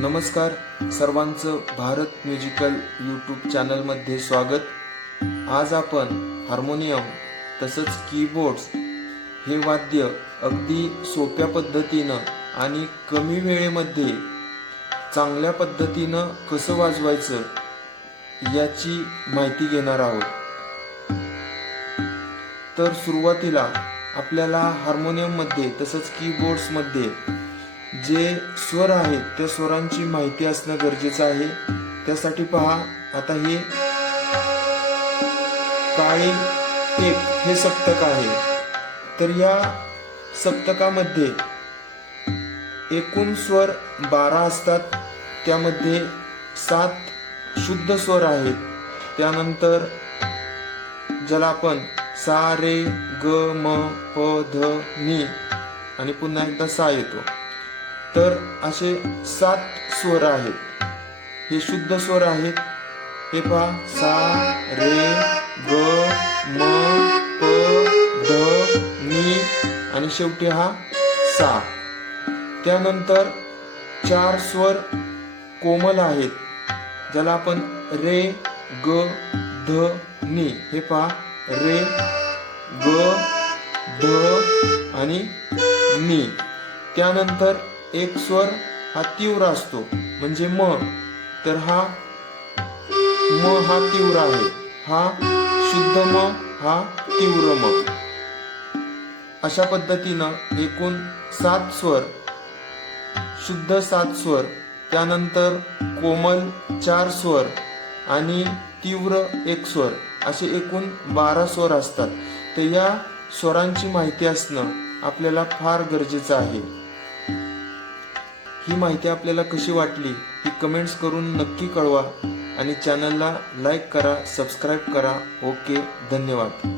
नमस्कार. सर्वांचं Bharat musical YouTube चॅनलमध्ये स्वागत. आज आपण हार्मोनियम तसंच कीबोर्ड्स हे वाद्य अगदी सोप्या पद्धतीनं आणि कमी वेळेमध्ये चांगल्या पद्धतीनं कसं वाजवायचं याची माहिती घेणार आहोत. तर सुरुवातीला आपल्याला हार्मोनियममध्ये तसंच कीबोर्ड्समध्ये जे स्वर आहेत त्या स्वरांची माहिती असणं गरजेचं आहे. त्यासाठी पहा आता हे काळे एक हे सप्तक आहे. तर या सप्तकामध्ये एकूण स्वर बारा असतात. त्यामध्ये सात शुद्ध स्वर आहेत. त्यानंतर ज्याला आपण सा रे ग म प ध नी आणि पुन्हा एकदा सा येतो. तर असे सात स्वर आहेत. हे शुद्ध स्वर आहेत. हे पहा. सा रे ग म प ध नी आणि शेवटी हा सा. त्यानंतर चार स्वर कोमल आहेत. ज्याला आपण रे ग ध नी हे पहा. रे ग ध आणि नी. त्यानंतर एक स्वर हा तीव्र असतो म्हणजे म. तर हा म हा तीव्र आहे. हा शुद्ध म हा तीव्र म. अशा पद्धतीनं एकूण सात स्वर शुद्ध सात स्वर त्यानंतर कोमल चार स्वर आणि तीव्र एक स्वर असे एकूण बारा स्वर असतात. तर या स्वरांची माहिती असणं आपल्याला फार गरजेचं आहे. ही माहिती आपल्याला कशी वाटली ही कमेंट्स करून नक्की कळवा. आणि चॅनलला लाईक करा सबस्क्राईब करा. ओके धन्यवाद.